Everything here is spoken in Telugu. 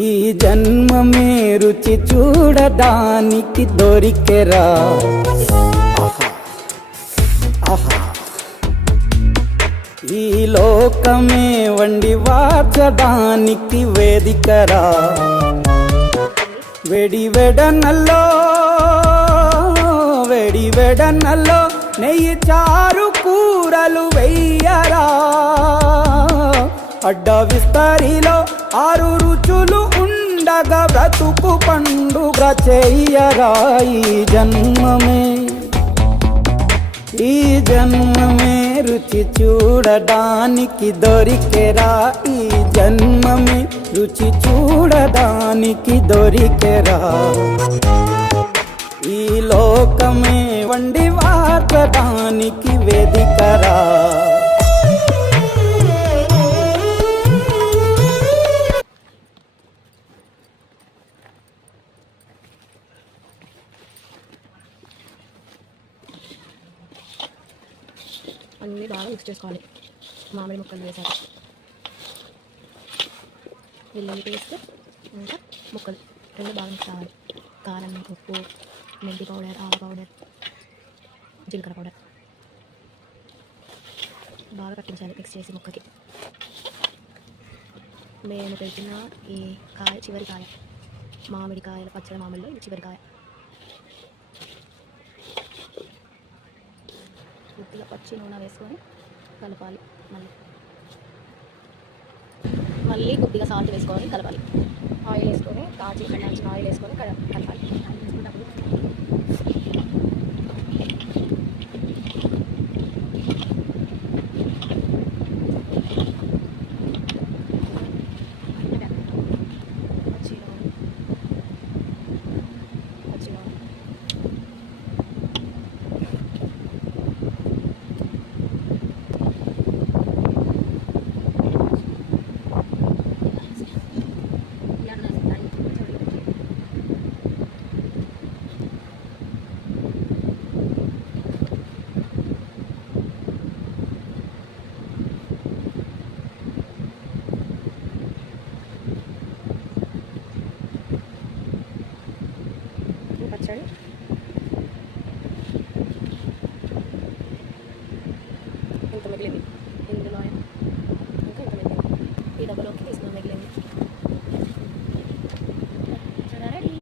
ఈ జన్మమే రుచి చూడడానికి దొరికెరా. ఈ లోకమే వండి వార్చడానికి వేదికరా. వెడి వెడనల్లో నెయ్యి చారు కూరలు వెయ్యరా. అడ్డ విస్తరిలో 6 రుచులు ఉండగా బ్రతుకు పండుగ చెయ్యరా. ఈ జన్మమే రుచి చూడడానికి దొరికెరా. ఈ జన్మమే రుచి చూడడానికి దొరికెరా. ఈ లోకమే వండి వార్చడానికి వేదికరా. అన్నీ బాగా మిక్స్ చేసుకోవాలి. మామిడి ముక్కలు వేసాక వెల్లుల్లి పేస్ట్ ఇంకా ముక్కలు 2 బాగా మిక్స్ కావాలి. కారం, ఉప్పు, మెంతి పౌడర్, ఆవ పౌడర్, జీలకర్ర పౌడర్ బాగా పట్టించాలి మిక్స్ చేసి ముక్కకి. మేము పెట్టిన ఈ కాయ చివరి కాయ, మామిడికాయల పచ్చడి మామిడిలో ఇది చివరి కాయ. కొద్దిగా పచ్చి నూనె వేసుకొని కలపాలి. మళ్ళీ కొద్దిగా సాల్ట్ వేసుకొని కలపాలి. ఆయిల్ వేసుకొని కాచి చల్లార్చిన ఆయిల్ వేసుకొని కలపాలి. పచ్చడి ఇంత మిగిలింది.